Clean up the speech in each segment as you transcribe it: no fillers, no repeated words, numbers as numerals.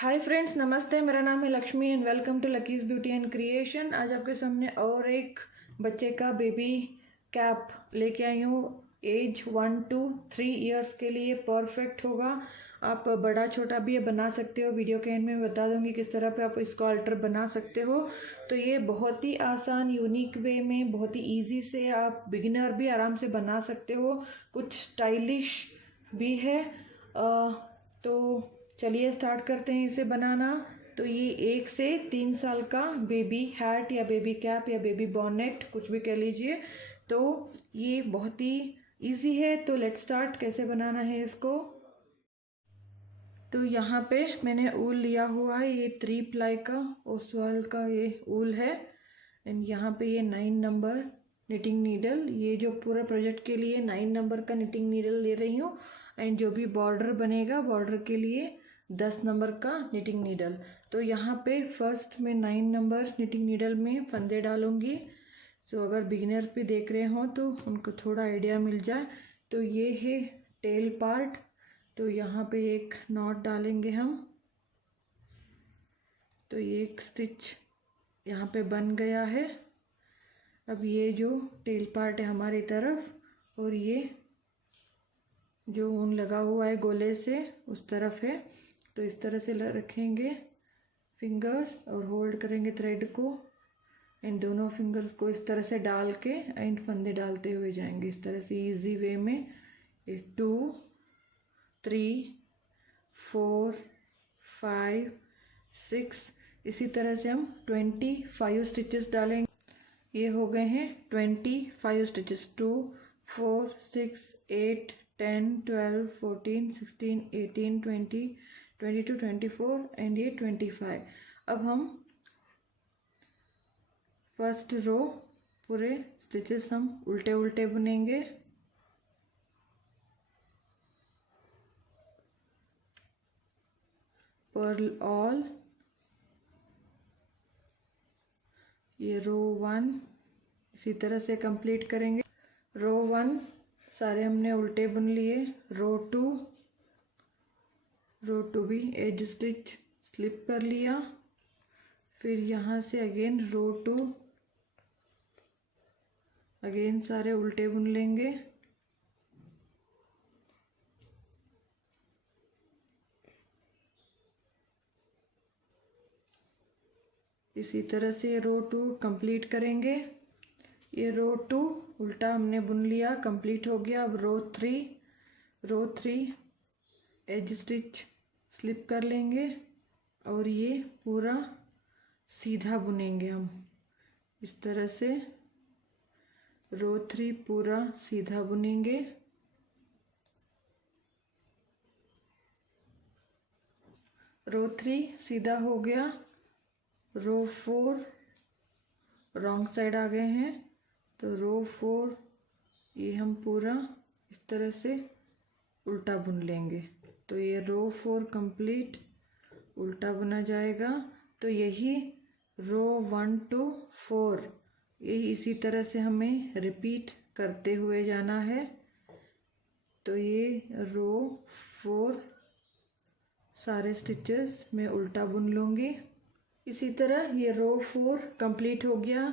Hi friends, नमस्ते। मेरा नाम है Lakshmi and welcome to Lucky's beauty and creation. आज आपके सामने और एक बच्चे का बेबी कैप लेके आई हूँ। एज 1 to 3 ईयर्स के लिए परफेक्ट होगा। आप बड़ा छोटा भी ये बना सकते हो। वीडियो के एंड में बता दूंगी किस तरह पे आप इसको अल्टर बना सकते हो। तो ये बहुत ही आसान यूनिक वे में बहुत ही ईजी से आप बिगिनर भी आराम से बना सकते हो। कुछ स्टाइलिश भी है। तो चलिए स्टार्ट करते हैं इसे बनाना। तो ये 1 से 3 साल का बेबी हैट या बेबी कैप या बेबी बॉनेट कुछ भी कह लीजिए। तो ये बहुत ही इजी है। तो लेट्स स्टार्ट कैसे बनाना है इसको। तो यहाँ पे मैंने ऊल लिया हुआ है, ये 3 प्लाई का ओसवाल का ये ऊल है। एंड यहाँ पे ये 9 नंबर निटिंग नीडल, ये जो पूरा प्रोजेक्ट के लिए 9 नंबर का निटिंग नीडल ले रही हूँ। एंड जो भी बॉर्डर बनेगा बॉर्डर के लिए 10 नंबर का निटिंग नीडल। तो यहाँ पे फर्स्ट मैं 9 नंबर निटिंग नीडल में फंदे डालूंगी। सो अगर बिगिनर भी देख रहे हो तो उनको थोड़ा आइडिया मिल जाए। तो ये है टेल पार्ट। तो यहाँ पे एक नॉट डालेंगे हम। तो ये एक स्टिच यहाँ पे बन गया है। अब ये जो टेल पार्ट है हमारी तरफ और ये जो ऊन लगा हुआ है गोले से उस तरफ है। तो इस तरह से रखेंगे फिंगर्स और होल्ड करेंगे थ्रेड को। इन दोनों फिंगर्स को इस तरह से डाल के एंड फंदे डालते हुए जाएंगे इस तरह से इजी वे में। 2 3 4 5 6 इसी तरह से हम 25 स्टिचेस डालेंगे। ये हो गए हैं 25 स्टिचेस। 2 4 6 8 10 12 14 16 18 20 22 24 एंड ये 25। अब हम फर्स्ट रो पूरे स्टिचेस हम उल्टे उल्टे बुनेंगे। पर्ल ऑल, ये रो 1 इसी तरह से कंप्लीट करेंगे। रो 1 सारे हमने उल्टे बुन लिए। रो 2 भी एज स्टिच स्लिप कर लिया। फिर यहाँ से अगेन रो 2 अगेन सारे उल्टे बुन लेंगे। इसी तरह से रो 2 कंप्लीट करेंगे। ये रो 2 उल्टा हमने बुन लिया, कंप्लीट हो गया। अब रो 3 एज स्टिच स्लिप कर लेंगे और ये पूरा सीधा बुनेंगे हम इस तरह से। रो 3 पूरा सीधा बुनेंगे। रो 3 सीधा हो गया। रो 4 रॉन्ग साइड आ गए हैं। तो रो 4 ये हम पूरा इस तरह से उल्टा बुन लेंगे। तो ये रो 4 कंप्लीट उल्टा बुना जाएगा। तो यही रो 1 to 4 यही इसी तरह से हमें रिपीट करते हुए जाना है। तो ये रो 4 सारे स्टिचेस में उल्टा बुन लूँगी। इसी तरह ये रो 4 कंप्लीट हो गया।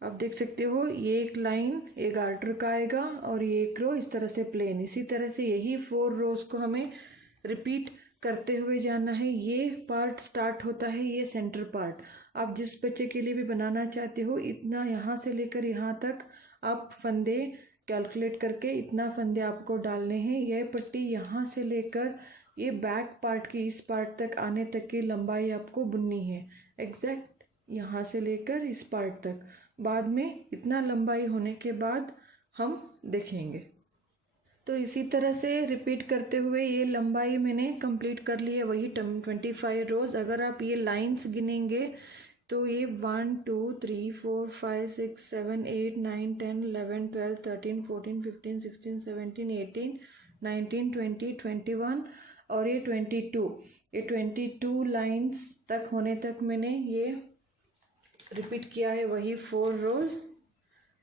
आप देख सकते हो ये एक लाइन एक गार्टर का आएगा और ये एक रो इस तरह से प्लेन। इसी तरह से यही 4 रोज को हमें रिपीट करते हुए जाना है। ये पार्ट स्टार्ट होता है, ये सेंटर पार्ट। आप जिस बच्चे के लिए भी बनाना चाहते हो इतना यहाँ से लेकर यहाँ तक आप फंदे कैलकुलेट करके इतना फंदे आपको डालने हैं। यह पट्टी यहाँ से लेकर ये बैक पार्ट की इस पार्ट तक आने तक की लंबाई आपको बुननी है। एग्जैक्ट यहाँ से लेकर इस पार्ट तक। बाद में इतना लंबाई होने के बाद हम देखेंगे। तो इसी तरह से रिपीट करते हुए ये लंबाई मैंने कंप्लीट कर ली है, वही 25 रोज। अगर आप ये लाइंस गिनेंगे तो ये 1 2 3 4 5 6 7 8 9 10 11 12 13 14 15 16 17 18 19 20 21 और ये 22। ये 22 लाइंस तक होने तक मैंने ये रिपीट किया है, वही 4 रोज।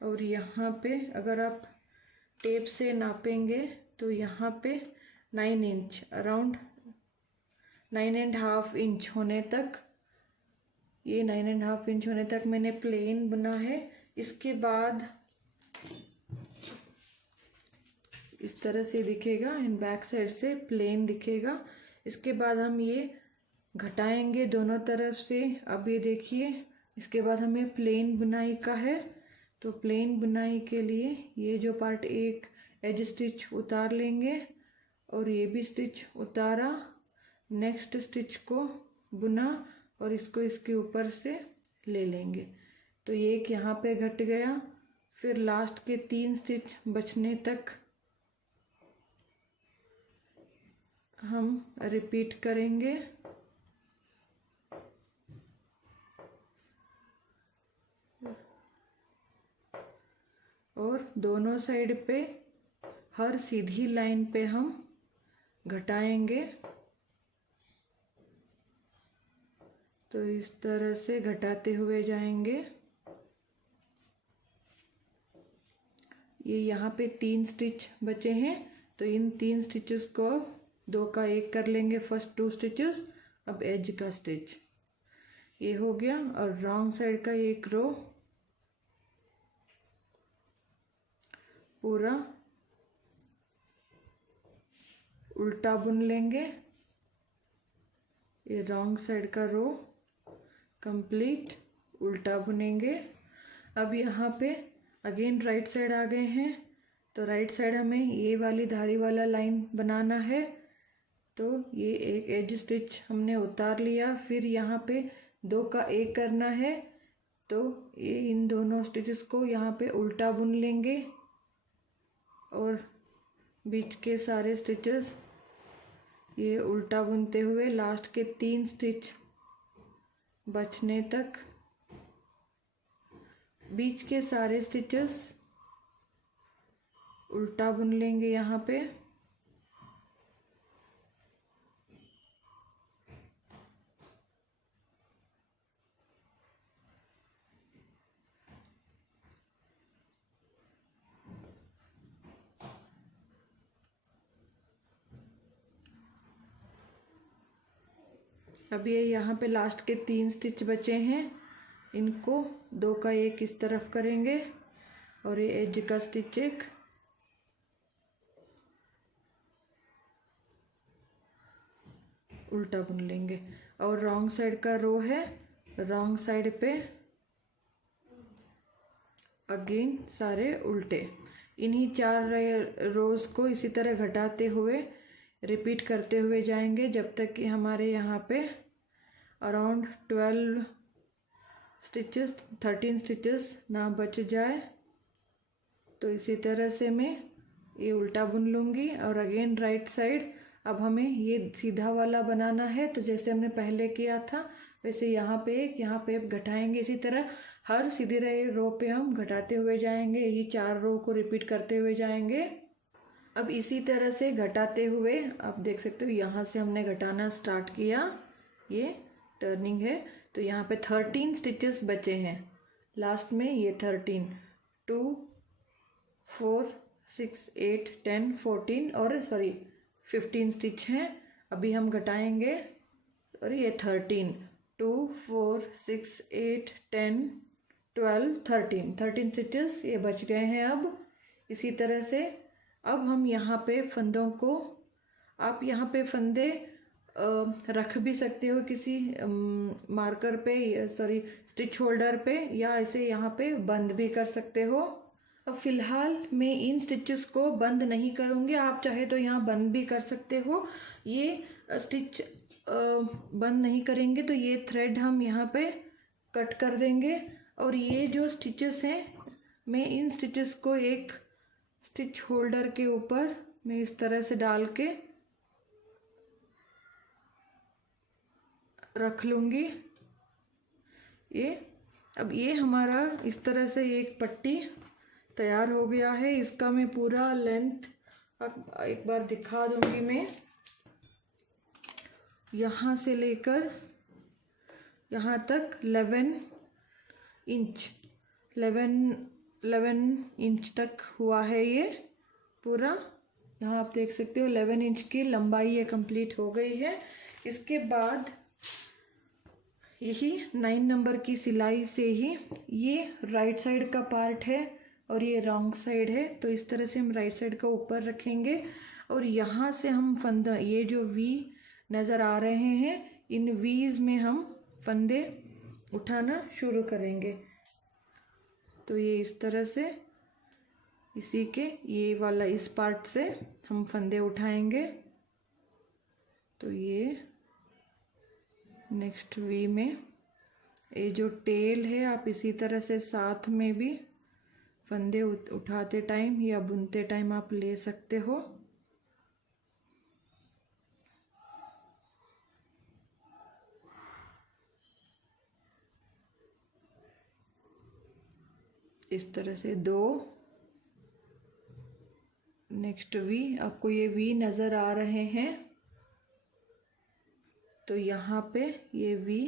और यहाँ पे अगर आप टेप से नापेंगे तो यहाँ पे 9 इंच अराउंड 9.5 इंच होने तक, ये 9.5 इंच होने तक मैंने प्लेन बुना है। इसके बाद इस तरह से दिखेगा, इन बैक साइड से प्लेन दिखेगा। इसके बाद हम ये घटाएंगे दोनों तरफ से। अब ये देखिए, इसके बाद हमें प्लेन बुनाई का है, तो प्लेन बुनाई के लिए ये जो पार्ट एक एज स्टिच उतार लेंगे और ये भी स्टिच उतारा, नेक्स्ट स्टिच को बुना और इसको इसके ऊपर से ले लेंगे। तो ये एक यहाँ पे घट गया। फिर लास्ट के 3 स्टिच बचने तक हम रिपीट करेंगे। और दोनों साइड पे हर सीधी लाइन पे हम घटाएंगे। तो इस तरह से घटाते हुए जाएंगे। ये यहाँ पे 3 स्टिच बचे हैं, तो इन 3 स्टिचेस को 2 का 1 कर लेंगे, फर्स्ट 2 स्टिचेस। अब एज का स्टिच ये हो गया और रॉन्ग साइड का एक रो पूरा उल्टा बुन लेंगे। ये रॉन्ग साइड का रो कंप्लीट उल्टा बुनेंगे। अब यहाँ पे अगेन राइट साइड आ गए हैं, तो राइट साइड हमें ये वाली धारी वाला लाइन बनाना है। तो ये एक एज स्टिच हमने उतार लिया, फिर यहाँ पे 2 का 1 करना है, तो ये इन दोनों स्टिचेस को यहाँ पे उल्टा बुन लेंगे और बीच के सारे स्टिचेस ये उल्टा बुनते हुए लास्ट के 3 स्टिच बचने तक बीच के सारे स्टिचेस उल्टा बुन लेंगे यहाँ पे। अब ये यहाँ पे लास्ट के 3 स्टिच बचे हैं, इनको 2 का 1 इस तरफ करेंगे और ये एज का स्टिच एक उल्टा बुन लेंगे। और रॉन्ग साइड का रो है, रॉन्ग साइड पे अगेन सारे उल्टे। इन्हीं 4 रोज को इसी तरह घटाते हुए रिपीट करते हुए जाएंगे जब तक कि हमारे यहाँ पे अराउंड 12 स्टिचेस 13 स्टिचेस ना बच जाए। तो इसी तरह से मैं ये उल्टा बुन लूँगी और अगेन राइट साइड। अब हमें ये सीधा वाला बनाना है, तो जैसे हमने पहले किया था वैसे यहाँ पे एक घटाएंगे। इसी तरह हर सीधी रो पे हम घटाते हुए जाएंगे, यही 4 रो को रिपीट करते हुए जाएंगे। अब इसी तरह से घटाते हुए आप देख सकते हो यहाँ से हमने घटाना स्टार्ट किया, ये टर्निंग है, तो यहाँ पे 13 स्टिचेस बचे हैं लास्ट में। ये 13 2 4 6 8 10 14 और 15 स्टिच हैं। अभी हम घटाएंगे, ये 13 2 4 6 8 10 12 13 स्टिचेस ये बच गए हैं। अब इसी तरह से अब हम यहाँ पे फंदों को, आप यहाँ पे फंदे रख भी सकते हो किसी मार्कर पे, स्टिच होल्डर पे, या ऐसे यहाँ पे बंद भी कर सकते हो। अब फिलहाल मैं इन स्टिचेस को बंद नहीं करूँगी, आप चाहे तो यहाँ बंद भी कर सकते हो। ये स्टिच बंद नहीं करेंगे तो ये थ्रेड हम यहाँ पे कट कर देंगे और ये जो स्टिचेस हैं मैं इन स्टिचेस को एक स्टिच होल्डर के ऊपर मैं इस तरह से डाल के रख लूँगी। अब ये हमारा इस तरह से एक पट्टी तैयार हो गया है। इसका मैं पूरा लेंथ एक बार दिखा दूँगी। मैं यहाँ से लेकर यहाँ तक 11 इंच तक हुआ है ये पूरा। यहाँ आप देख सकते हो 11 इंच की लंबाई ये कंप्लीट हो गई है। इसके बाद यही 9 नंबर की सिलाई से ही ये राइट साइड का पार्ट है और ये रॉन्ग साइड है, तो इस तरह से हम राइट साइड का ऊपर रखेंगे और यहाँ से हम फंदा, ये जो वी नज़र आ रहे हैं, इन वीज में हम फंदे उठाना शुरू करेंगे। तो ये इस तरह से इसी के ये वाला इस पार्ट से हम फंदे उठाएंगे। तो ये नेक्स्ट वी में ये जो टेल है, आप इसी तरह से साथ में भी फंदे उठाते टाइम या बुनते टाइम आप ले सकते हो। इस तरह से 2, नेक्स्ट वी, आपको ये वी नज़र आ रहे हैं, तो यहाँ पे ये वी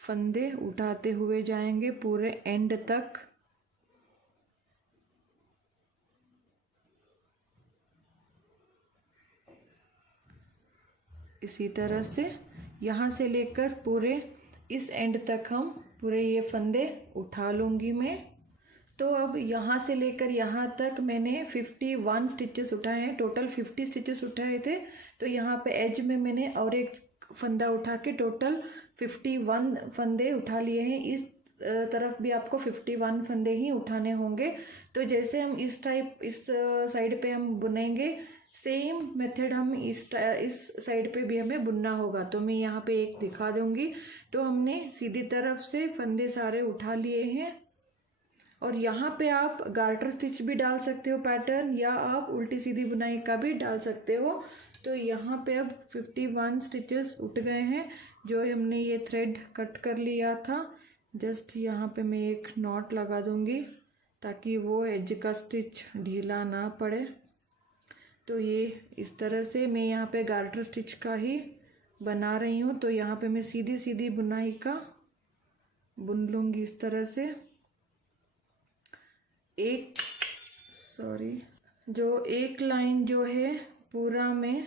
फंदे उठाते हुए जाएंगे पूरे एंड तक। इसी तरह से यहाँ से लेकर पूरे इस एंड तक हम पूरे ये फंदे उठा लूँगी मैं। तो अब यहाँ से लेकर यहाँ तक मैंने 51 स्टिचेस उठाए हैं, टोटल 50 स्टिचेस उठाए थे। तो यहाँ पे एज में मैंने और एक फंदा उठा के टोटल 51 फंदे उठा लिए हैं। इस तरफ भी आपको 51 फंदे ही उठाने होंगे। तो जैसे हम इस साइड पे हम बुनेंगे, सेम मेथड हम इस साइड पे भी हमें बुनना होगा। तो मैं यहाँ पे एक दिखा दूंगी। तो हमने सीधी तरफ से फंदे सारे उठा लिए हैं और यहाँ पे आप गार्टर स्टिच भी डाल सकते हो पैटर्न, या आप उल्टी सीधी बुनाई का भी डाल सकते हो। तो यहाँ पे अब 51 स्टिचेस उठ गए हैं। जो हमने ये थ्रेड कट कर लिया था, जस्ट यहाँ पे मैं एक नॉट लगा दूंगी ताकि वो एज का स्टिच ढीला ना पड़े। तो ये इस तरह से मैं यहाँ पे गार्टर स्टिच का ही बना रही हूँ। तो यहाँ पे मैं सीधी सीधी बुनाई का बुन लूँगी इस तरह से। जो एक लाइन जो है पूरा में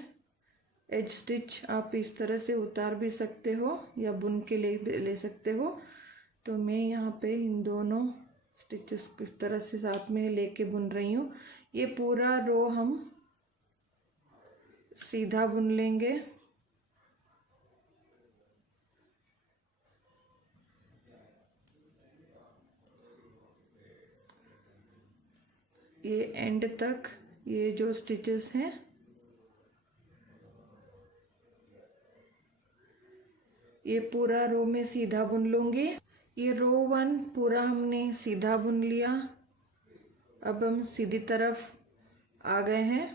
एज स्टिच आप इस तरह से उतार भी सकते हो या बुन के ले सकते हो। तो मैं यहाँ पे इन दोनों स्टिचेस इस तरह से साथ में लेके बुन रही हूँ। ये पूरा रो हम सीधा बुन लेंगे। ये एंड तक ये जो स्टिचेस हैं ये पूरा रो में सीधा बुन लूँगी। ये रो 1 पूरा हमने सीधा बुन लिया। अब हम सीधी तरफ आ गए हैं।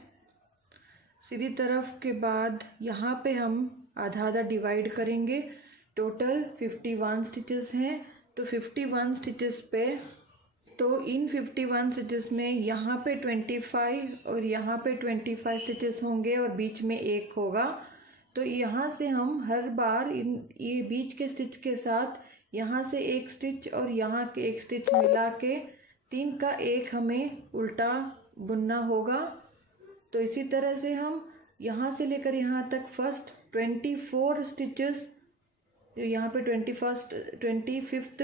सीधी तरफ के बाद यहाँ पे हम आधा आधा डिवाइड करेंगे। टोटल 51 स्टिचेस हैं। तो 51 स्टिचेस पे, तो इन 51 स्टिचेस में यहाँ पे 25 और यहाँ पे 25 स्टिचेस होंगे और बीच में एक होगा। तो यहाँ से हम हर बार ये बीच के स्टिच के साथ यहाँ से एक स्टिच और यहाँ के एक स्टिच मिला के 3 का 1 हमें उल्टा बुनना होगा। तो इसी तरह से हम यहाँ से लेकर यहाँ तक फर्स्ट 24 स्टिचेस, जो यहाँ पे 25th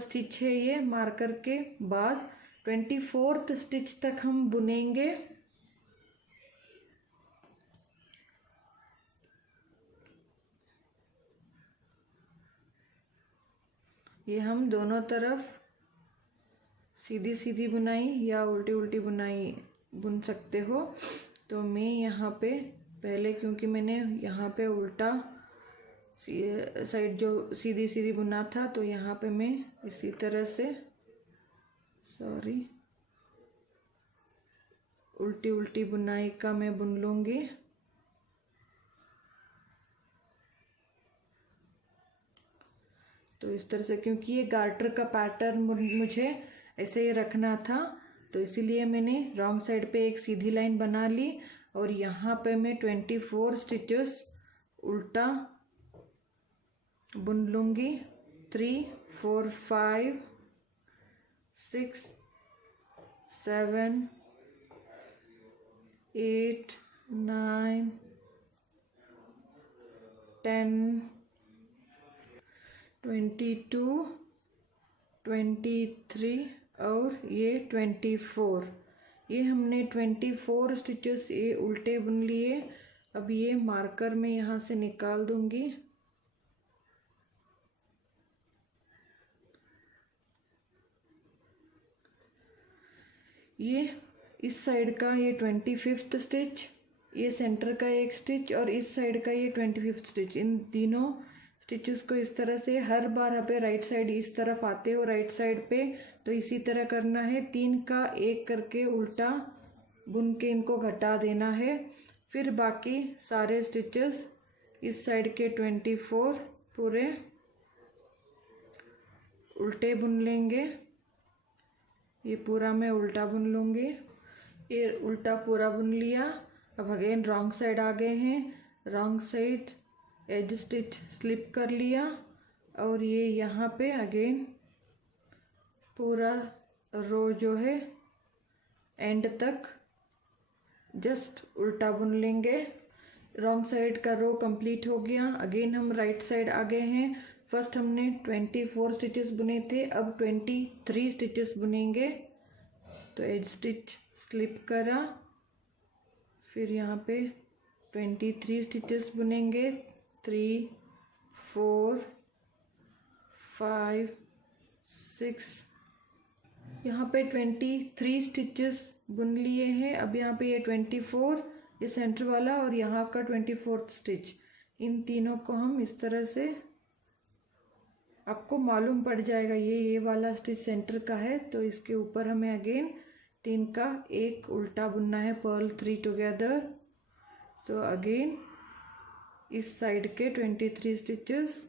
स्टिच है ये मार्कर के बाद 24th स्टिच तक हम बुनेंगे। ये हम दोनों तरफ सीधी सीधी बुनाई या उल्टी उल्टी बुनाई बुन सकते हो। तो मैं यहाँ पे पहले, क्योंकि मैंने यहाँ पे उल्टा साइड जो सीधी सीधी बुना था, तो यहाँ पे मैं इसी तरह से उल्टी उल्टी बुनाई का मैं बुन लूँगी। तो इस तरह से, क्योंकि ये गार्टर का पैटर्न मुझे ऐसे ही रखना था, तो इसीलिए मैंने रॉन्ग साइड पे एक सीधी लाइन बना ली और यहाँ पे मैं 24 स्टिचेस उल्टा बुन लूँगी। 3 4 5 6 7 8 9 10 22 23 और ये 24। ये हमने 24 स्टिचेस ये उल्टे बुन लिए। अब ये मार्कर में यहाँ से निकाल दूंगी। ये इस साइड का ये 25th स्टिच, ये सेंटर का एक स्टिच और इस साइड का ये 25th स्टिच। इन तीनों स्टिचेस को इस तरह से हर बार यहाँ पे राइट साइड इस तरफ आते हो राइट साइड पे, तो इसी तरह करना है। 3 का एक करके उल्टा बुन के इनको घटा देना है। फिर बाकी सारे स्टिचेस इस साइड के 24 पूरे उल्टे बुन लेंगे। ये पूरा मैं उल्टा बुन लूँगी। ये उल्टा पूरा बुन लिया। अब अगेन रॉन्ग साइड आ गए हैं। Wrong side as stitch slip कर लिया और ये यहाँ पे अगेन पूरा रो जो है एंड तक जस्ट उल्टा बुन लेंगे। रॉन्ग साइड का रो कंप्लीट हो गया। अगेन हम राइट साइड आ गए हैं। फर्स्ट हमने 24 स्टिचेस बुने थे, अब 23 स्टिचेस बुनेंगे। तो एज स्टिच स्लिप करा, फिर यहाँ पे 23 स्टिचेस बुनेंगे। 3 4 5 6 यहाँ पे 23 स्टिचेस बुन लिए हैं। अब यहाँ पे ये 24 ये सेंटर वाला और यहाँ का 24th स्टिच, इन तीनों को हम इस तरह से, आपको मालूम पड़ जाएगा ये वाला स्टिच सेंटर का है, तो इसके ऊपर हमें अगेन 3 का एक उल्टा बुनना है, पर्ल 3 टुगेदर। तो अगेन इस साइड के 23 स्टिचेस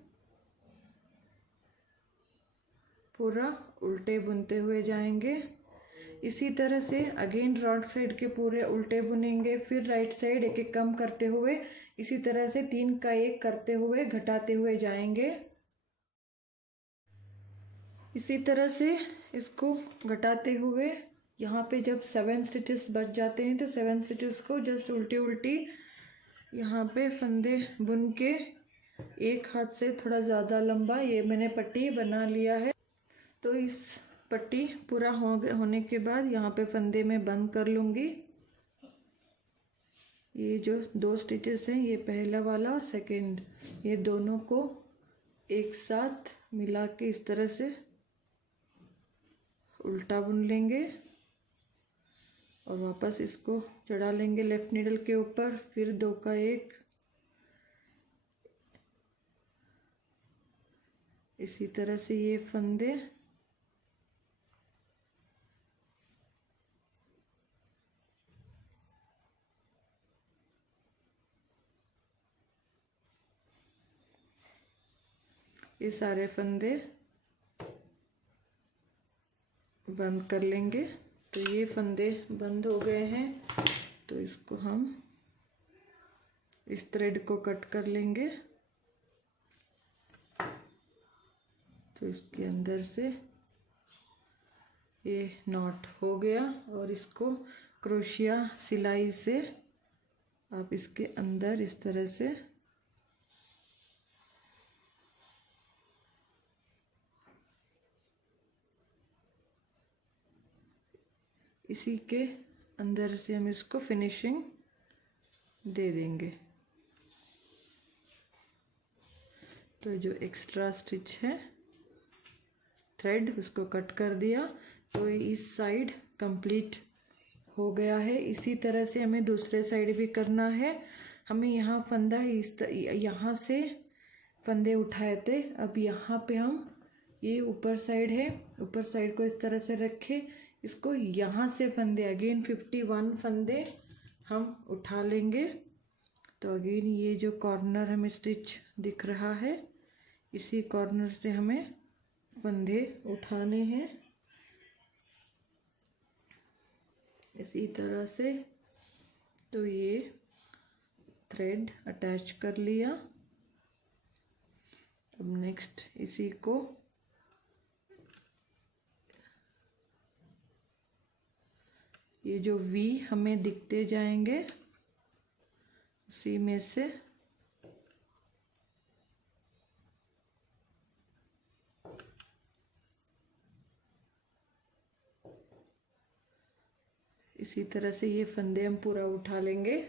पूरा उल्टे बुनते हुए जाएंगे। इसी तरह से अगेन राइट साइड के पूरे उल्टे बुनेंगे। फिर राइट साइड एक एक कम करते हुए इसी तरह से 3 का एक करते हुए घटाते हुए जाएंगे। इसी तरह से इसको घटाते हुए यहाँ पे जब 7 स्टिचेस बच जाते हैं तो 7 स्टिचेस को जस्ट उल्टी उल्टी यहाँ पे फंदे बुन के एक हाथ से थोड़ा ज़्यादा लंबा ये मैंने पट्टी बना लिया है। तो इस पट्टी पूरा होने के बाद यहाँ पे फंदे में बंद कर लूँगी। ये जो 2 स्टिचेस हैं, ये पहला वाला और सेकंड, ये दोनों को एक साथ मिला के इस तरह से उल्टा बुन लेंगे और वापस इसको चढ़ा लेंगे लेफ्ट नीडल के ऊपर। फिर 2 का एक इसी तरह से ये फंदे ये सारे फंदे बंद कर लेंगे। तो ये फंदे बंद हो गए हैं, तो इसको हम इस थ्रेड को कट कर लेंगे। तो इसके अंदर से ये नॉट हो गया और इसको क्रोशिया सिलाई से आप इसके अंदर इस तरह से इसी के अंदर से हम इसको फिनिशिंग दे देंगे। तो जो एक्स्ट्रा स्टिच है थ्रेड उसको कट कर दिया, तो इस साइड कंप्लीट हो गया है। इसी तरह से हमें दूसरे साइड भी करना है। हमें यहाँ फंदा यहाँ से फंदे उठाए थे, अब यहाँ पे हम ये ऊपर साइड है, ऊपर साइड को इस तरह से रखे, इसको यहाँ से फंदे अगेन 51 फंदे हम उठा लेंगे। तो अगेन ये जो कॉर्नर हमें स्टिच दिख रहा है, इसी कॉर्नर से हमें फंदे उठाने हैं इसी तरह से। तो ये थ्रेड अटैच कर लिया। अब नेक्स्ट इसी को ये जो वी हमें दिखते जाएंगे उसी में से इसी तरह से ये फंदे हम पूरा उठा लेंगे।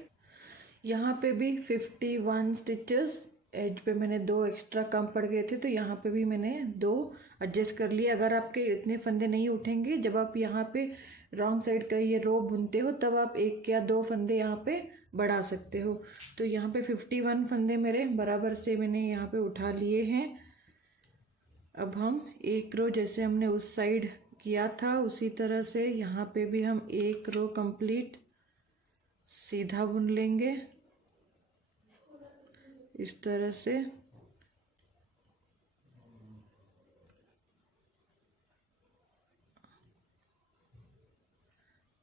यहाँ पे भी 51 स्टिचेस, एज पे मैंने 2 एक्स्ट्रा कम पड़ गए थे तो यहाँ पे भी मैंने 2 एडजस्ट कर लिए। अगर आपके इतने फंदे नहीं उठेंगे, जब आप यहाँ पे रॉन्ग साइड का ये रो बुनते हो तब आप 1 या 2 फंदे यहाँ पे बढ़ा सकते हो। तो यहाँ पे 51 फंदे मेरे बराबर से मैंने यहाँ पे उठा लिए हैं। अब हम एक रो जैसे हमने उस साइड किया था उसी तरह से यहाँ पे भी हम एक रो कंप्लीट सीधा बुन लेंगे इस तरह से।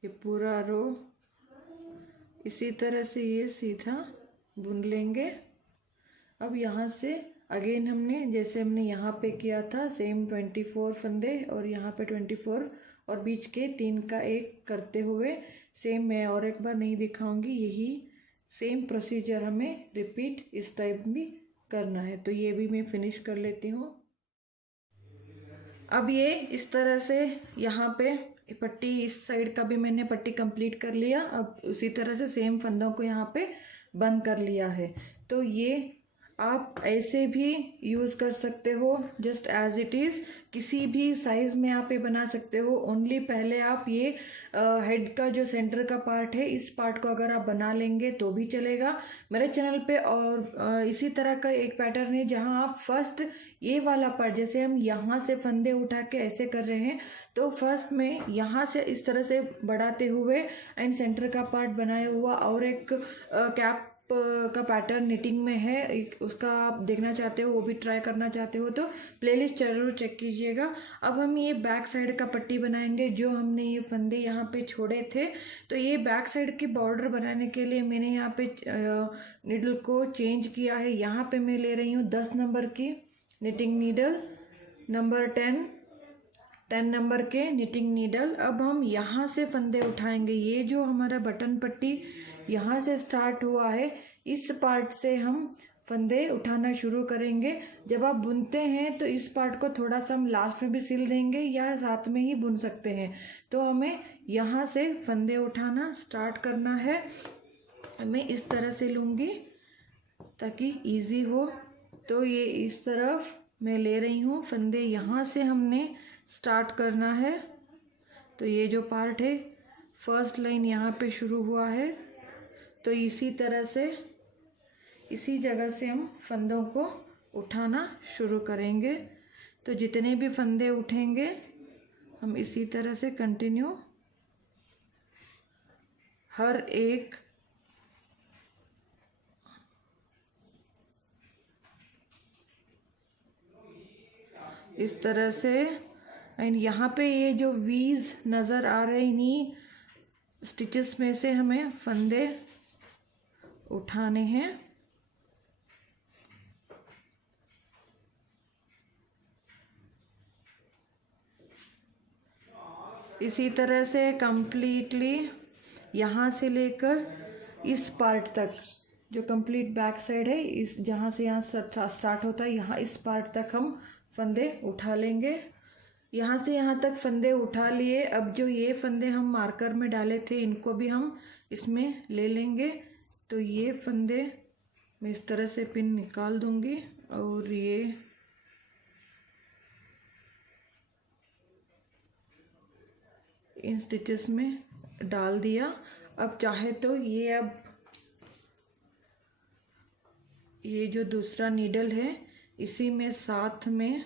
ये पूरा रो इसी तरह से ये सीधा बुन लेंगे। अब यहाँ से अगेन हमने जैसे हमने यहाँ पे किया था सेम 24 फंदे और यहाँ पे 24 और बीच के 3 का 1 करते हुए सेम, मैं और एक बार नहीं दिखाऊंगी, यही सेम प्रोसीजर हमें रिपीट इस टाइप भी करना है। तो ये भी मैं फिनिश कर लेती हूँ। अब ये इस तरह से यहाँ पे पट्टी, इस साइड का भी मैंने पट्टी कंप्लीट कर लिया। अब उसी तरह से सेम फंदों को यहाँ पे बंद कर लिया है। तो ये आप ऐसे भी यूज़ कर सकते हो जस्ट एज इट इज़, किसी भी साइज़ में आप ये बना सकते हो। ओनली पहले आप ये हेड का जो सेंटर का पार्ट है इस पार्ट को अगर आप बना लेंगे तो भी चलेगा। मेरे चैनल पे और इसी तरह का एक पैटर्न है जहां आप फर्स्ट ये वाला पार्ट, जैसे हम यहाँ से फंदे उठा के ऐसे कर रहे हैं तो फर्स्ट में यहाँ से इस तरह से बढ़ाते हुए एंड सेंटर का पार्ट बनाया हुआ और एक कैप का पैटर्न निटिंग में है, उसका आप देखना चाहते हो, वो भी ट्राई करना चाहते हो तो प्लेलिस्ट जरूर चेक कीजिएगा। अब हम ये बैक साइड का पट्टी बनाएंगे जो हमने ये फंदे यहाँ पे छोड़े थे। तो ये बैक साइड की बॉर्डर बनाने के लिए मैंने यहाँ पे नीडल को चेंज किया है। यहाँ पे मैं ले रही हूँ 10 नंबर की निटिंग नीडल, नंबर 10 नंबर के निटिंग नीडल। अब हम यहाँ से फंदे उठाएंगे। ये जो हमारा बटन पट्टी यहाँ से स्टार्ट हुआ है इस पार्ट से हम फंदे उठाना शुरू करेंगे। जब आप बुनते हैं तो इस पार्ट को थोड़ा सा हम लास्ट में भी सिल देंगे या साथ में ही बुन सकते हैं। तो हमें यहाँ से फंदे उठाना स्टार्ट करना है। मैं इस तरह से लूँगी ताकि इजी हो। तो ये इस तरफ मैं ले रही हूँ फंदे, यहाँ से हमने स्टार्ट करना है। तो ये जो पार्ट है फर्स्ट लाइन यहाँ पे शुरू हुआ है, तो इसी तरह से इसी जगह से हम फंदों को उठाना शुरू करेंगे। तो जितने भी फंदे उठेंगे हम इसी तरह से कंटिन्यू हर एक इस तरह से। एंड यहाँ पे ये जो वीज नज़र आ रहे इन्हीं स्टिचेस में से हमें फंदे उठाने हैं। इसी तरह से कंप्लीटली यहाँ से लेकर इस पार्ट तक, जो कंप्लीट बैक साइड है, इस जहाँ से यहाँ स्टार्ट होता है यहाँ इस पार्ट तक हम फंदे उठा लेंगे। यहाँ से यहाँ तक फंदे उठा लिए। अब जो ये फंदे हम मार्कर में डाले थे इनको भी हम इसमें ले लेंगे। तो ये फंदे मैं इस तरह से पिन निकाल दूंगी और ये इन स्टिचेस में डाल दिया। अब चाहे तो ये अब ये जो दूसरा नीडल है इसी में साथ में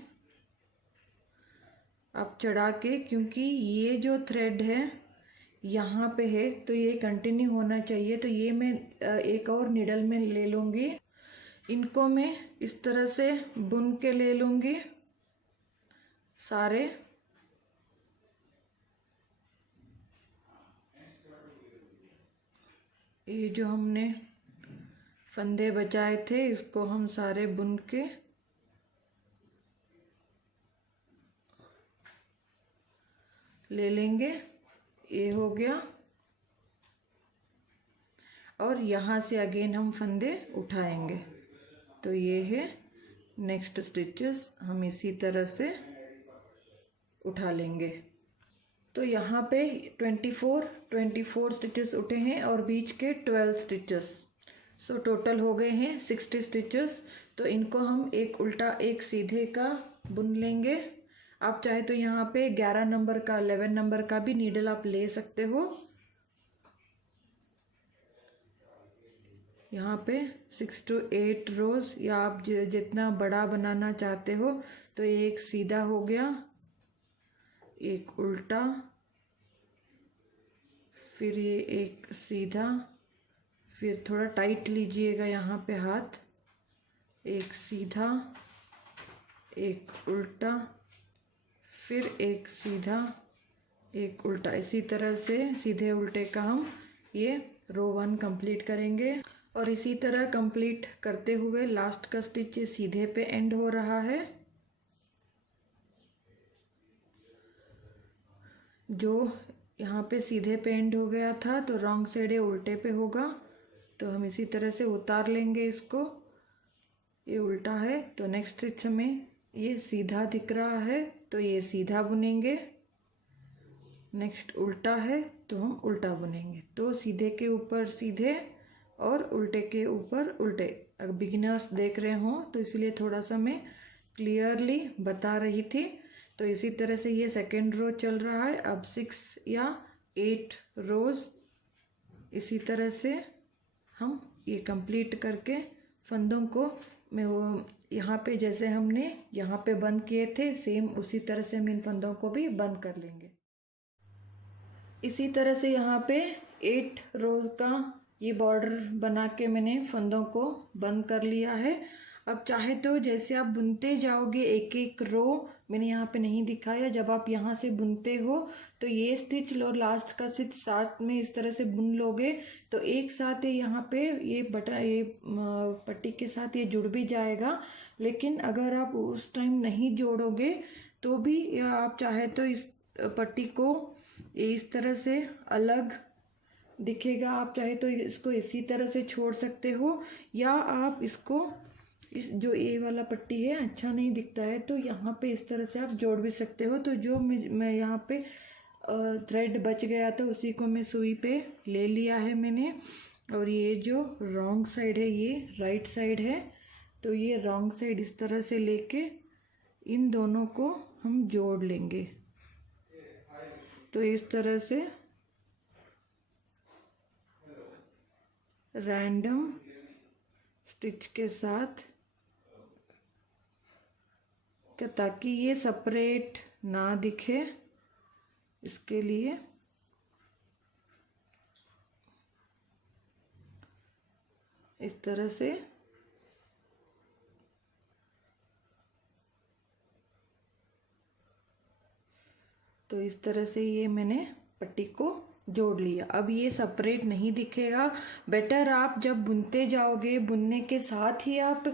आप चढ़ा के, क्योंकि ये जो थ्रेड है यहाँ पे है तो ये कंटिन्यू होना चाहिए, तो ये मैं एक और नीडल में ले लूँगी। इनको मैं इस तरह से बुन के ले लूँगी सारे। ये जो हमने फंदे बचाए थे इसको हम सारे बुन के ले लेंगे। ये हो गया। और यहाँ से अगेन हम फंदे उठाएंगे। तो ये है नेक्स्ट स्टिचेस, हम इसी तरह से उठा लेंगे। तो यहाँ पे 24 स्टिचेस उठे हैं और बीच के 12 स्टिचेस, सो टोटल हो गए हैं 60 स्टिचेस। तो इनको हम एक उल्टा एक सीधे का बुन लेंगे। आप चाहे तो यहाँ पे 11 नंबर का 11 नंबर का भी नीडल आप ले सकते हो। यहाँ पे 6 to 8 रोज, या आप जितना बड़ा बनाना चाहते हो। तो एक सीधा हो गया, एक उल्टा, फिर ये एक सीधा, फिर थोड़ा टाइट लीजिएगा यहाँ पे हाथ, एक सीधा, एक उल्टा, फिर एक सीधा, एक उल्टा। इसी तरह से सीधे उल्टे का हम ये रो 1 कंप्लीट करेंगे। और इसी तरह कंप्लीट करते हुए लास्ट का स्टिच सीधे पे एंड हो रहा है। जो यहाँ पे सीधे पे एंड हो गया था तो रॉन्ग साइड उल्टे पे होगा, तो हम इसी तरह से उतार लेंगे इसको। ये उल्टा है तो नेक्स्ट स्टिच में ये सीधा दिख रहा है तो ये सीधा बुनेंगे। नेक्स्ट उल्टा है तो हम उल्टा बुनेंगे। तो सीधे के ऊपर सीधे और उल्टे के ऊपर उल्टे। अगर बिगिनर्स देख रहे हो तो इसलिए थोड़ा सा मैं क्लियरली बता रही थी। तो इसी तरह से ये सेकेंड रो चल रहा है। अब 6 या 8 रोज इसी तरह से हम ये कंप्लीट करके फंदों को मैं वो यहाँ पे जैसे हमने यहाँ पे बंद किए थे सेम उसी तरह से हम इन फंदों को भी बंद कर लेंगे। इसी तरह से यहाँ पे 8 रोज का ये बॉर्डर बना के मैंने फंदों को बंद कर लिया है। अब चाहे तो जैसे आप बुनते जाओगे एक एक रो, मैंने यहाँ पे नहीं दिखाया, जब आप यहाँ से बुनते हो तो ये स्टिच लो लास्ट का स्टिच साथ में इस तरह से बुन लोगे तो एक साथ ये यहाँ पे ये पट्टी के साथ ये जुड़ भी जाएगा। लेकिन अगर आप उस टाइम नहीं जोड़ोगे तो भी आप चाहे तो इस पट्टी को इस तरह से अलग दिखेगा। आप चाहे तो इसको इसी तरह से छोड़ सकते हो, या आप इसको इस जो ये वाला पट्टी है अच्छा नहीं दिखता है तो यहाँ पे इस तरह से आप जोड़ भी सकते हो। तो जो मैं यहाँ पे थ्रेड बच गया था उसी को मैं सुई पे ले लिया है मैंने। और ये जो रॉन्ग साइड है ये राइट साइड है, तो ये रॉन्ग साइड इस तरह से लेके इन दोनों को हम जोड़ लेंगे। तो इस तरह से रैंडम स्टिच के साथ ताकि ये सेपरेट ना दिखे, इसके लिए इस तरह से तो इस तरह से ये मैंने पट्टी को जोड़ लिया। अब ये सेपरेट नहीं दिखेगा। बेटर आप जब बुनते जाओगे बुनने के साथ ही आप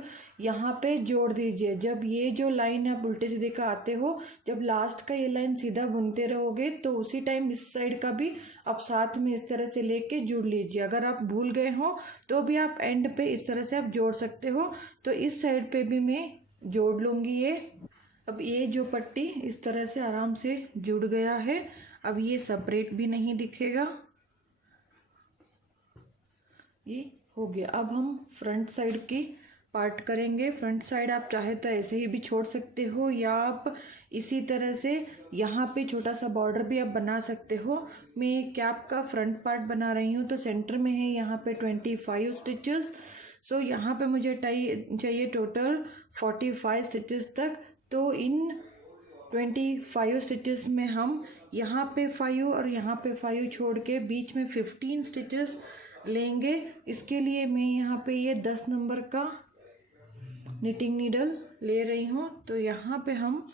यहाँ पे जोड़ दीजिए। जब ये जो लाइन आप उल्टे सीधे का आते हो, जब लास्ट का ये लाइन सीधा बुनते रहोगे तो उसी टाइम इस साइड का भी आप साथ में इस तरह से लेके जुड़ लीजिए। अगर आप भूल गए हो तो भी आप एंड पे इस तरह से आप जोड़ सकते हो। तो इस साइड पे भी मैं जोड़ लूँगी ये। अब ये जो पट्टी इस तरह से आराम से जुड़ गया है। अब ये सेपरेट भी नहीं दिखेगा, ये हो गया। अब हम फ्रंट साइड की पार्ट करेंगे। फ्रंट साइड आप चाहे तो ऐसे ही भी छोड़ सकते हो, या आप इसी तरह से यहाँ पे छोटा सा बॉर्डर भी आप बना सकते हो। मैं कैप का फ्रंट पार्ट बना रही हूँ तो सेंटर में है यहाँ पे 25 स्टिचेस। सो यहाँ पे मुझे चाहिए टोटल 45 स्टिचेस तक। तो इन 25 स्टिचेस में हम यहाँ पे 5 और यहाँ पे 5 छोड़ के बीच में 15 स्टिचेस लेंगे। इसके लिए मैं यहाँ पे ये 10 नंबर का निटिंग नीडल ले रही हूँ। तो यहाँ पे हम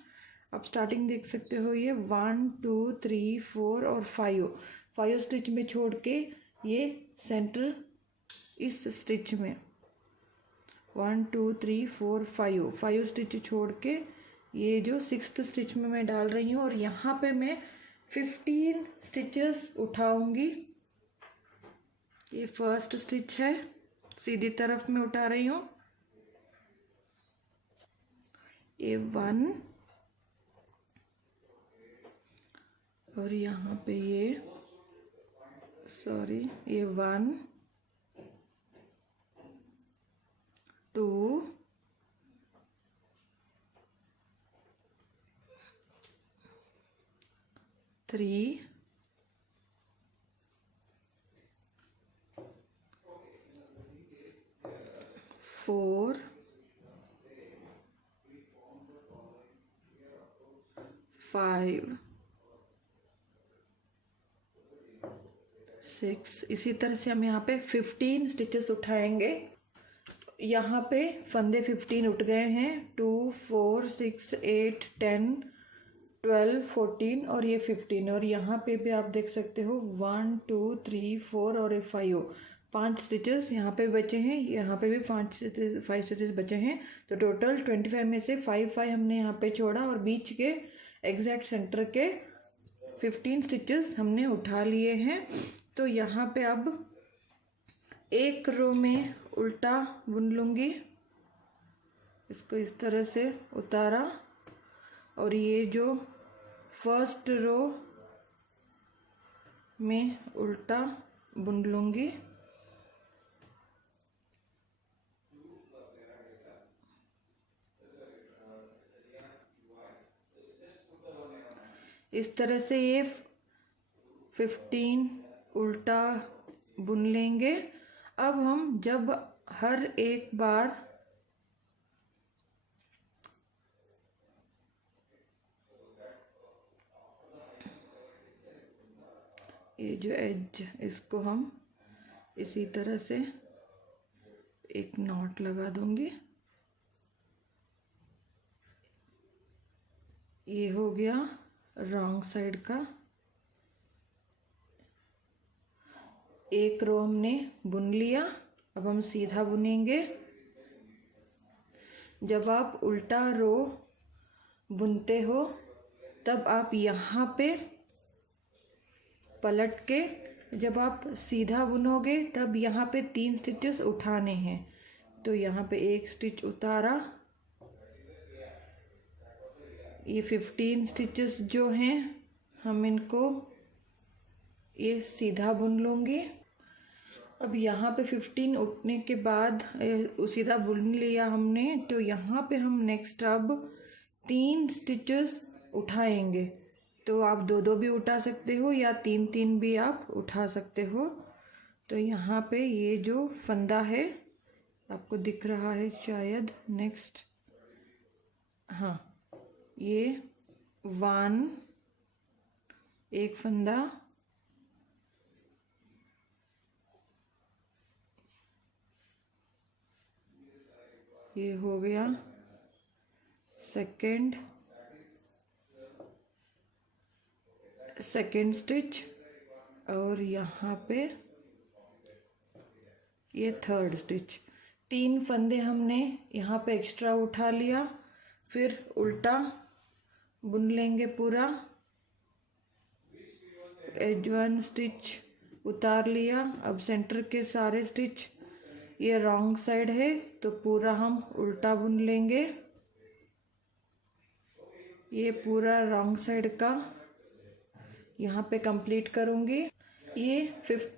आप स्टार्टिंग देख सकते हो, ये 1 2 3 4 और 5 स्टिच में छोड़ के ये सेंटर इस स्टिच में 1 2 3 4 5 स्टिच छोड़ के ये जो 6th स्टिच में मैं डाल रही हूँ और यहाँ पे मैं 15 स्टिचेस उठाऊंगी। ये फर्स्ट स्टिच है, सीधी तरफ में उठा रही हूँ। ये 1 और यहाँ पे ये ये 1 2 3 4 5 6। इसी तरह से हम यहाँ पे 15 स्टिचेस उठाएंगे। यहाँ पे फंदे 15 उठ गए हैं। 2 4 6 8 10 12 14 और ये 15। और यहाँ पे भी आप देख सकते हो 1 2 3 4 और ये 5 स्टिचेस यहाँ पे बचे हैं। यहाँ पे भी 5 स्टिचेस बचे हैं। तो टोटल 25 में से 5 हमने यहाँ पे छोड़ा और बीच के एग्जैक्ट सेंटर के 15 स्टिचेस हमने उठा लिए हैं। तो यहाँ पे अब एक रो में उल्टा बुन लूँगी। इसको इस तरह से उतारा और ये जो फर्स्ट रो में उल्टा बुन लूँगी। इस तरह से ये 15 उल्टा बुन लेंगे। अब हम जब हर एक बार ये जो एज इसको हम इसी तरह से एक नॉट लगा दूंगी। ये हो गया रॉन्ग साइड का। एक रो हमने बुन लिया। अब हम सीधा बुनेंगे। जब आप उल्टा रो बुनते हो तब आप यहाँ पे पलट के, जब आप सीधा बुनोगे तब यहाँ पे 3 स्टिचेस उठाने हैं। तो यहाँ पे एक स्टिच उतारा। ये 15 स्टिचेस जो हैं हम इनको ये सीधा बुन लूँगी। अब यहाँ पे 15 उठने के बाद सीधा बुन लिया हमने। तो यहाँ पे हम नेक्स्ट अब 3 स्टिचेस उठाएंगे। तो आप 2 भी उठा सकते हो या 3 भी आप उठा सकते हो। तो यहाँ पे ये जो फंदा है आपको दिख रहा है शायद। नेक्स्ट हाँ, ये 1 एक फंदा, ये हो गया सेकंड स्टिच और यहाँ पे ये थर्ड स्टिच। 3 फंदे हमने यहाँ पे एक्स्ट्रा उठा लिया। फिर उल्टा बुन लेंगे पूरा। एज 1 स्टिच उतार लिया। अब सेंटर के सारे स्टिच, ये रॉन्ग साइड है तो पूरा हम उल्टा बुन लेंगे। ये पूरा रॉन्ग साइड का यहाँ पे कंप्लीट करूँगी। ये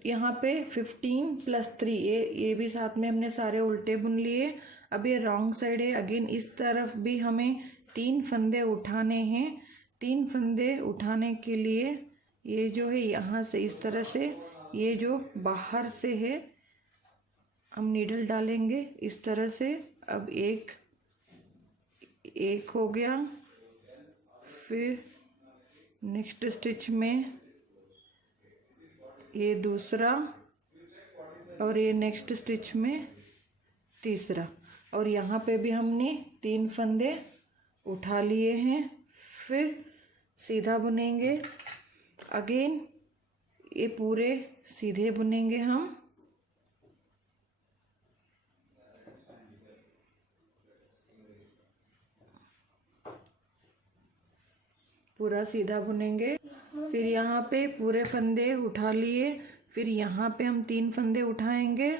यहाँ पे 15 + 3 ये भी साथ में हमने सारे उल्टे बुन लिए। अब ये रॉन्ग साइड है। अगेन इस तरफ भी हमें 3 फंदे उठाने हैं। 3 फंदे उठाने के लिए ये जो है यहाँ से इस तरह से, ये जो बाहर से है हम नीडल डालेंगे इस तरह से। अब एक हो गया। फिर नेक्स्ट स्टिच में ये दूसरा और ये नेक्स्ट स्टिच में तीसरा। और यहाँ पे भी हमने 3 फंदे उठा लिए हैं। फिर सीधा बुनेंगे। अगेन ये पूरे सीधे बुनेंगे हम। पूरा सीधा बुनेंगे। फिर यहाँ पे पूरे फंदे उठा लिए। फिर यहाँ पे हम 3 फंदे उठाएंगे,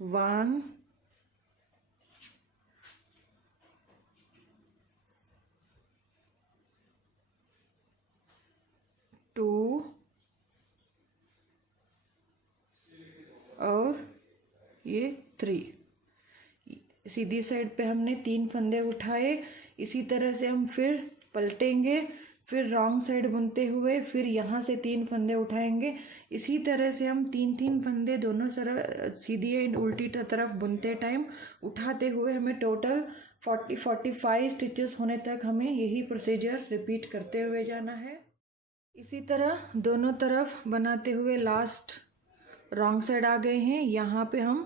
1 2 और ये 3। सीधी साइड पे हमने 3 फंदे उठाए। इसी तरह से हम फिर पलटेंगे, फिर रॉन्ग साइड बुनते हुए फिर यहाँ से 3 फंदे उठाएंगे। इसी तरह से हम 3-3 फंदे दोनों तरफ सीधी एंड उल्टी तरफ बुनते टाइम उठाते हुए हमें टोटल 40-45 स्टिचेस होने तक हमें यही प्रोसीजर रिपीट करते हुए जाना है। इसी तरह दोनों तरफ बनाते हुए लास्ट रॉन्ग साइड आ गए हैं। यहाँ पे हम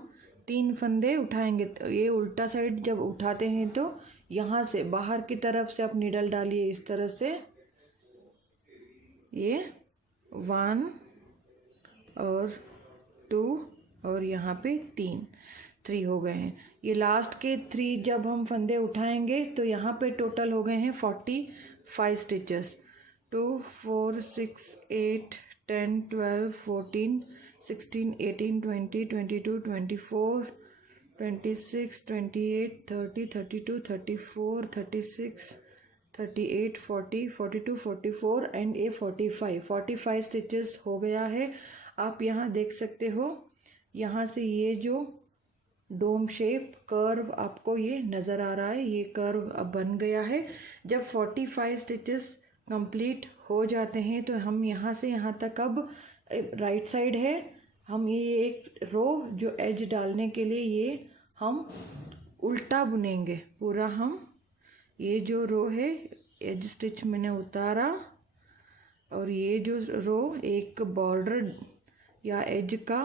3 फंदे उठाएंगे। ये उल्टा साइड जब उठाते हैं तो यहाँ से बाहर की तरफ से आप नीडल डालिए इस तरह से। ये 1 और 2 और यहाँ पे 3 हो गए हैं। ये लास्ट के 3 जब हम फंदे उठाएंगे तो यहाँ पे टोटल हो गए हैं 45 स्टिचेस। 2 4 6 8 10 12 14 16 18 20 22 24 26 28 30 32 34 36 38 40 42 44 एंड ये 45 स्टिचेस हो गया है। आप यहाँ देख सकते हो, यहाँ से ये जो डोम शेप कर्व आपको ये नज़र आ रहा है, ये कर्व अब बन गया है। जब 45 स्टिचेस कंप्लीट हो जाते हैं तो हम यहाँ से यहाँ तक अब राइट साइड है, हम ये एक रो जो एज डालने के लिए ये हम उल्टा बुनेंगे पूरा। हम ये जो रो है एज स्टिच मैंने उतारा और ये जो रो एक बॉर्डर या एज का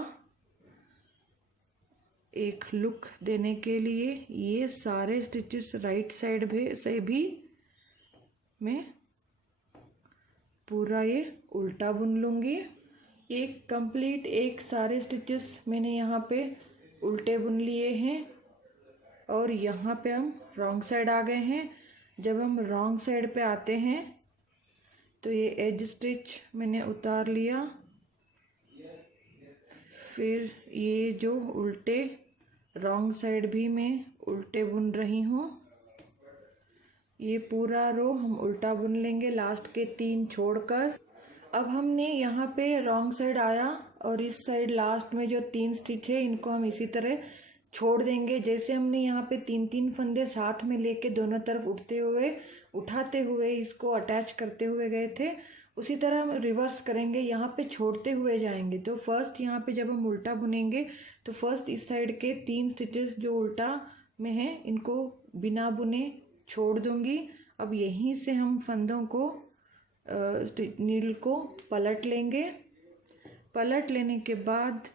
एक लुक देने के लिए ये सारे स्टिचेस राइट साइड से भी मैं पूरा ये उल्टा बुन लूँगी। एक कंप्लीट एक सारे स्टिचेस मैंने यहाँ पे उल्टे बुन लिए हैं और यहाँ पे हम रॉन्ग साइड आ गए हैं। जब हम रॉन्ग साइड पे आते हैं तो ये एज स्टिच मैंने उतार लिया, फिर ये जो उल्टे रॉन्ग साइड भी मैं उल्टे बुन रही हूँ। ये पूरा रो हम उल्टा बुन लेंगे लास्ट के 3 छोड़कर। अब हमने यहाँ पे रॉन्ग साइड आया और इस साइड लास्ट में जो 3 स्टिच है इनको हम इसी तरह छोड़ देंगे। जैसे हमने यहाँ पे 3-3 फंदे साथ में लेके दोनों तरफ उठाते हुए इसको अटैच करते हुए गए थे, उसी तरह हम रिवर्स करेंगे, यहाँ पे छोड़ते हुए जाएंगे। तो फर्स्ट यहाँ पे जब हम उल्टा बुनेंगे तो फर्स्ट इस साइड के 3 स्टिचेस जो उल्टा में हैं इनको बिना बुने छोड़ दूंगी। अब यहीं से हम फंदों को नीडल को पलट लेंगे। पलट लेने के बाद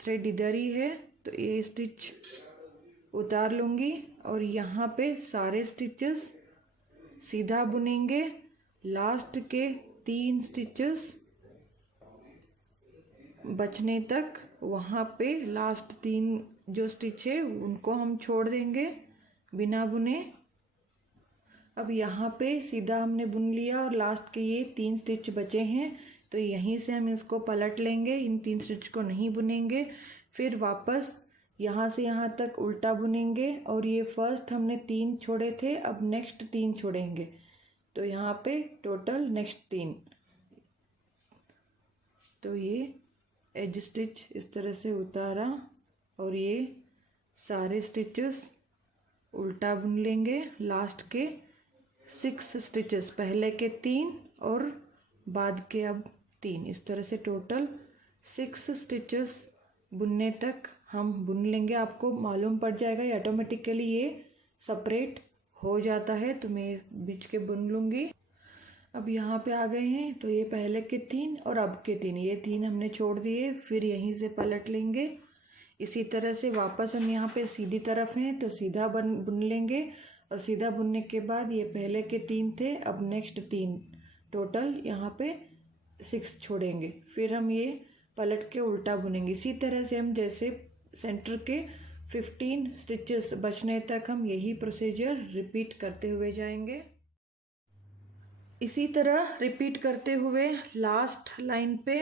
थ्रेड इधर ही है तो ये स्टिच उतार लूँगी और यहाँ पे सारे स्टिचेस सीधा बुनेंगे। लास्ट के 3 स्टिचेस बचने तक वहाँ पे लास्ट 3 जो स्टिच है उनको हम छोड़ देंगे बिना बुने। अब यहाँ पे सीधा हमने बुन लिया और लास्ट के ये 3 स्टिच बचे हैं तो यहीं से हम इसको पलट लेंगे, इन 3 स्टिच को नहीं बुनेंगे। फिर वापस यहाँ से यहाँ तक उल्टा बुनेंगे और ये फर्स्ट हमने 3 छोड़े थे, अब नेक्स्ट 3 छोड़ेंगे तो यहाँ पे टोटल नेक्स्ट 3। तो ये एज स्टिच इस तरह से उतारा और ये सारे स्टिचेस उल्टा बुन लेंगे। लास्ट के 6 स्टिचेस, पहले के 3 और बाद के अब 3, इस तरह से टोटल 6 स्टिचेस बुनने तक हम बुन लेंगे। आपको मालूम पड़ जाएगा ये ऑटोमेटिकली ये सेपरेट हो जाता है, तो मैं बीच के बुन लूँगी। अब यहाँ पे आ गए हैं तो ये पहले के 3 और अब के 3, ये 3 हमने छोड़ दिए, फिर यहीं से पलट लेंगे। इसी तरह से वापस हम यहाँ पे सीधी तरफ हैं तो सीधा बुन लेंगे और सीधा बुनने के बाद ये पहले के 3 थे, अब नेक्स्ट 3, टोटल यहाँ पे 6 छोड़ेंगे। फिर हम ये पलट के उल्टा बुनेंगे। इसी तरह से हम जैसे सेंटर के 15 स्टिचेस बचने तक हम यही प्रोसीजर रिपीट करते हुए जाएंगे। इसी तरह रिपीट करते हुए लास्ट लाइन पे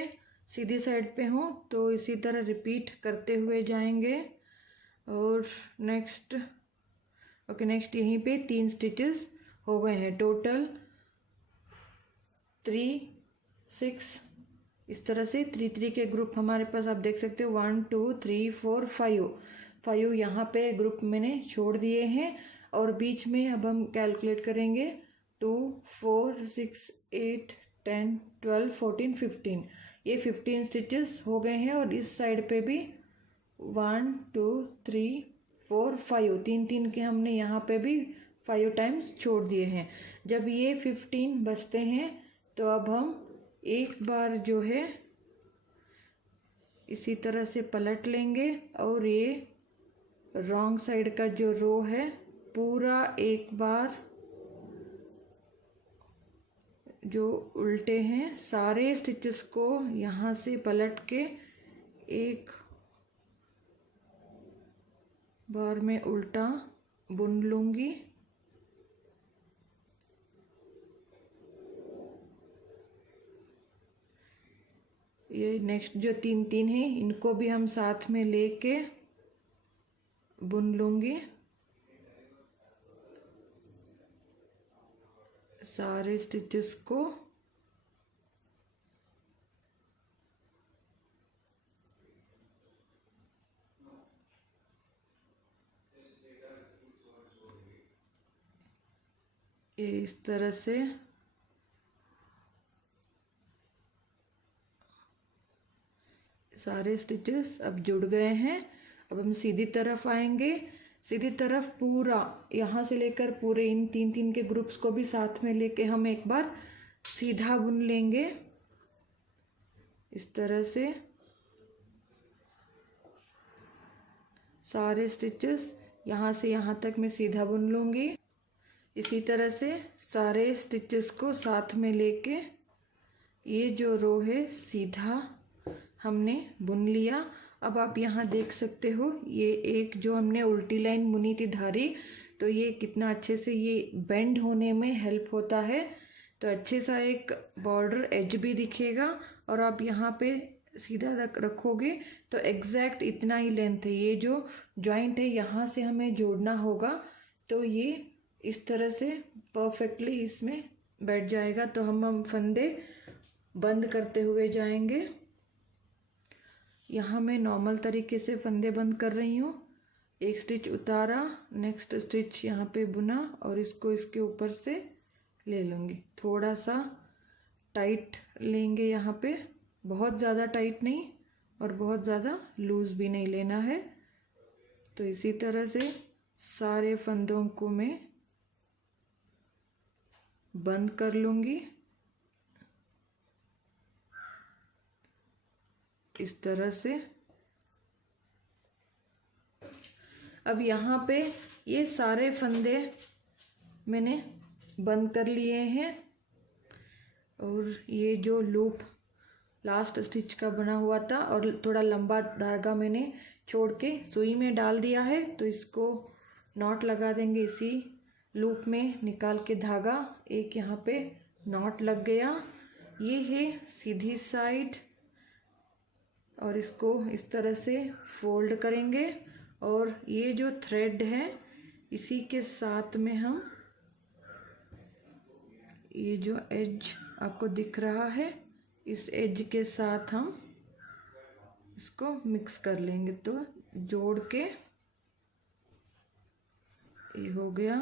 सीधी साइड पे हूँ, तो इसी तरह रिपीट करते हुए जाएंगे। और नेक्स्ट नेक्स्ट यहीं पे 3 स्टिचेस हो गए हैं टोटल 3 6। इस तरह से 3 3 के ग्रुप हमारे पास आप देख सकते हो 1 2 3 4 5 यहाँ पे ग्रुप मैंने छोड़ दिए हैं। और बीच में अब हम कैलकुलेट करेंगे 2 4 6 8 10 12 14 15, ये 15 स्टिचेस हो गए हैं। और इस साइड पे भी 1 2 3 4 5 3 3 के हमने यहाँ पे भी 5 टाइम्स छोड़ दिए हैं। जब ये 15 बचते हैं तो अब हम एक बार जो है इसी तरह से पलट लेंगे और ये रॉन्ग साइड का जो रो है पूरा एक बार जो उल्टे हैं सारे स्टिचेस को यहाँ से पलट के एक बार में उल्टा बुन लूँगी। ये नेक्स्ट जो 3 3 है इनको भी हम साथ में लेके बुन लूँगी सारे स्टिचेस को। ये इस तरह से सारे स्टिचेस अब जुड़ गए हैं। अब हम सीधी तरफ आएंगे, सीधी तरफ पूरा यहाँ से लेकर पूरे इन 3 3 के ग्रुप्स को भी साथ में लेके हम एक बार सीधा बुन लेंगे इस तरह से सारे स्टिचेस यहाँ से यहाँ तक मैं सीधा बुन लूँगी। इसी तरह से सारे स्टिचेस को साथ में लेके ये जो रो है सीधा हमने बुन लिया। अब आप यहाँ देख सकते हो ये एक जो हमने उल्टी लाइन बुनी थी धारी, तो ये कितना अच्छे से ये बेंड होने में हेल्प होता है। तो अच्छे सा एक बॉर्डर एज भी दिखेगा और आप यहाँ पे सीधा रखोगे तो एग्जैक्ट इतना ही लेंथ है। ये जो जॉइंट है यहाँ से हमें जोड़ना होगा, तो ये इस तरह से परफेक्टली इसमें बैठ जाएगा। तो हम फंदे बंद करते हुए जाएंगे। यहाँ मैं नॉर्मल तरीके से फंदे बंद कर रही हूँ। एक स्टिच उतारा, नेक्स्ट स्टिच यहाँ पे बुना और इसको इसके ऊपर से ले लूँगी। थोड़ा सा टाइट लेंगे यहाँ पे, बहुत ज़्यादा टाइट नहीं और बहुत ज़्यादा लूज़ भी नहीं लेना है। तो इसी तरह से सारे फंदों को मैं बंद कर लूँगी इस तरह से। अब यहाँ पे ये सारे फंदे मैंने बंद कर लिए हैं और ये जो लूप लास्ट स्टिच का बना हुआ था और थोड़ा लंबा धागा मैंने छोड़ के सुई में डाल दिया है, तो इसको नॉट लगा देंगे इसी लूप में निकाल के धागा। एक यहाँ पे नॉट लग गया। ये है सीधी साइड और इसको इस तरह से फोल्ड करेंगे और ये जो थ्रेड है इसी के साथ में हम ये जो एज आपको दिख रहा है इस एज के साथ हम इसको मिक्स कर लेंगे। तो जोड़ के ये हो गया।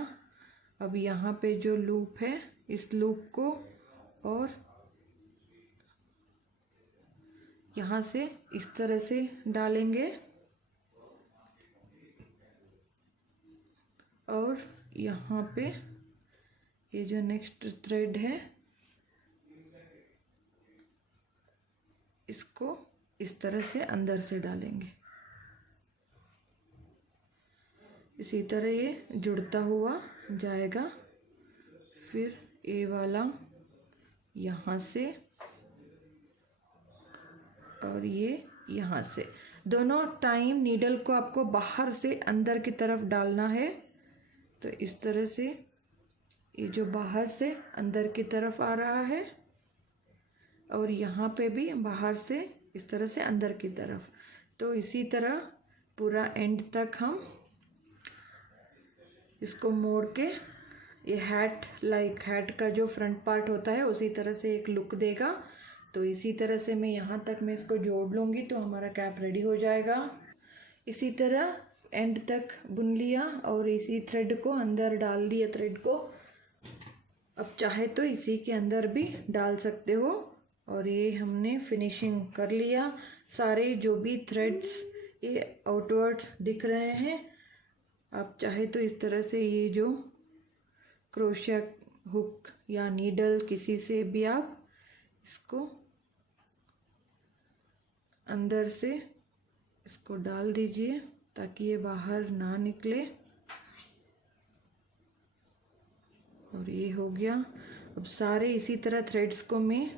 अब यहाँ पे जो लूप है इस लूप को और यहाँ से इस तरह से डालेंगे और यहाँ पे ये जो नेक्स्ट थ्रेड है इसको इस तरह से अंदर से डालेंगे। इसी तरह ये जुड़ता हुआ जाएगा। फिर ये वाला यहाँ से और ये यहाँ से, दोनों टाइम नीडल को आपको बाहर से अंदर की तरफ डालना है। तो इस तरह से ये जो बाहर से अंदर की तरफ आ रहा है और यहाँ पे भी बाहर से इस तरह से अंदर की तरफ। तो इसी तरह पूरा एंड तक हम इसको मोड़ के ये हैट का जो फ्रंट पार्ट होता है उसी तरह से एक लुक देगा। तो इसी तरह से मैं यहाँ तक मैं इसको जोड़ लूँगी तो हमारा कैप रेडी हो जाएगा। इसी तरह एंड तक बुन लिया और इसी थ्रेड को अंदर डाल दिया थ्रेड को। अब चाहे तो इसी के अंदर भी डाल सकते हो। और ये हमने फिनिशिंग कर लिया। सारे जो भी थ्रेड्स ये आउटवर्ड्स दिख रहे हैं। आप चाहे तो इस तरह से ये जो क्रोशिया हुक या नीडल किसी से भी आप इसको अंदर से इसको डाल दीजिए ताकि ये बाहर ना निकले। और ये हो गया। अब सारे इसी तरह थ्रेड्स को मैं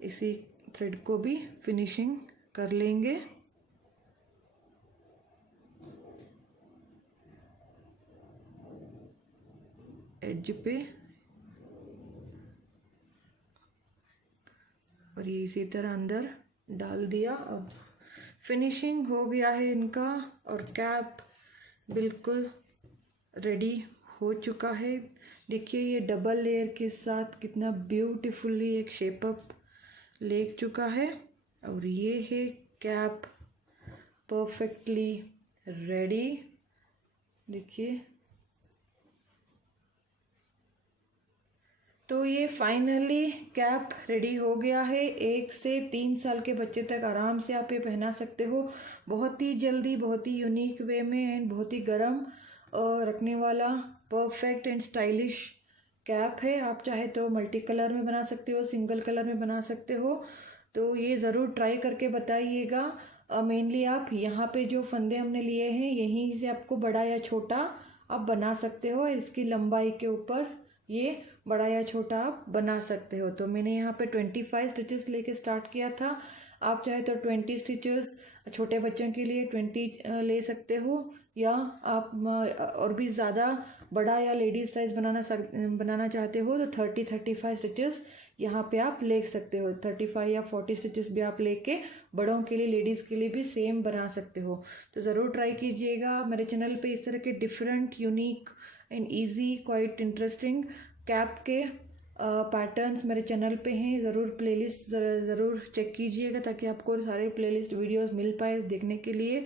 इसी थ्रेड को भी फिनिशिंग कर लेंगे। एज पे और ये इसी तरह अंदर डाल दिया। अब फिनिशिंग हो गया है इनका और कैप बिल्कुल रेडी हो चुका है। देखिए ये डबल लेयर के साथ कितना ब्यूटीफुली एक शेप अप ले चुका है। और ये है कैप परफेक्टली रेडी। देखिए तो ये फाइनली कैप रेडी हो गया है। 1 से 3 साल के बच्चे तक आराम से आप ये पहना सकते हो। बहुत ही जल्दी, बहुत ही यूनिक वे में एंड बहुत ही गर्म रखने वाला परफेक्ट एंड स्टाइलिश कैप है। आप चाहे तो मल्टी कलर में बना सकते हो, सिंगल कलर में बना सकते हो। तो ये ज़रूर ट्राई करके बताइएगा। मेनली आप यहाँ पे जो फंदे हमने लिए हैं यहीं से आपको बड़ा या छोटा आप बना सकते हो। इसकी लंबाई के ऊपर ये बड़ा या छोटा आप बना सकते हो। तो मैंने यहाँ पे 25 स्टिचेस लेके स्टार्ट किया था। आप चाहे तो 20 स्टिचेस छोटे बच्चों के लिए 20 ले सकते हो, या आप और भी ज़्यादा बड़ा या लेडीज साइज बनाना चाहते हो तो 30-35 स्टिचेस यहाँ पे आप ले सकते हो। 35 या 40 स्टिचेस भी आप लेके बड़ों के लिए, लेडीज़ के लिए भी सेम बना सकते हो। तो ज़रूर ट्राई कीजिएगा। मेरे चैनल पे इस तरह के different, unique and easy, quite interesting cap के पैटर्न्स मेरे चैनल पे हैं। ज़रूर प्लेलिस्ट ज़रूर चेक कीजिएगा ताकि आपको सारे प्लेलिस्ट वीडियोस मिल पाए देखने के लिए।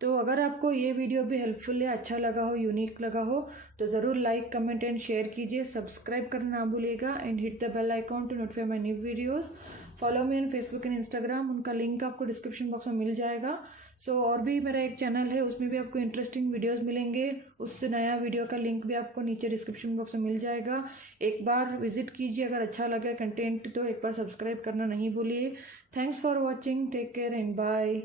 तो अगर आपको ये वीडियो भी हेल्पफुल या अच्छा लगा हो, यूनिक लगा हो, तो ज़रूर लाइक, कमेंट एंड शेयर कीजिए। सब्सक्राइब करना ना भूलिएगा and hit the bell icon to notify my new videos. Follow me on Facebook and Instagram, उनका लिंक आपको डिस्क्रिप्शन बॉक्स में मिल जाएगा। और भी मेरा एक चैनल है उसमें भी आपको इंटरेस्टिंग वीडियोस मिलेंगे। उससे नया वीडियो का लिंक भी आपको नीचे डिस्क्रिप्शन बॉक्स में मिल जाएगा। एक बार विजिट कीजिए। अगर अच्छा लगा कंटेंट तो एक बार सब्सक्राइब करना नहीं भूलिए। Thanks for watching. Take care and bye.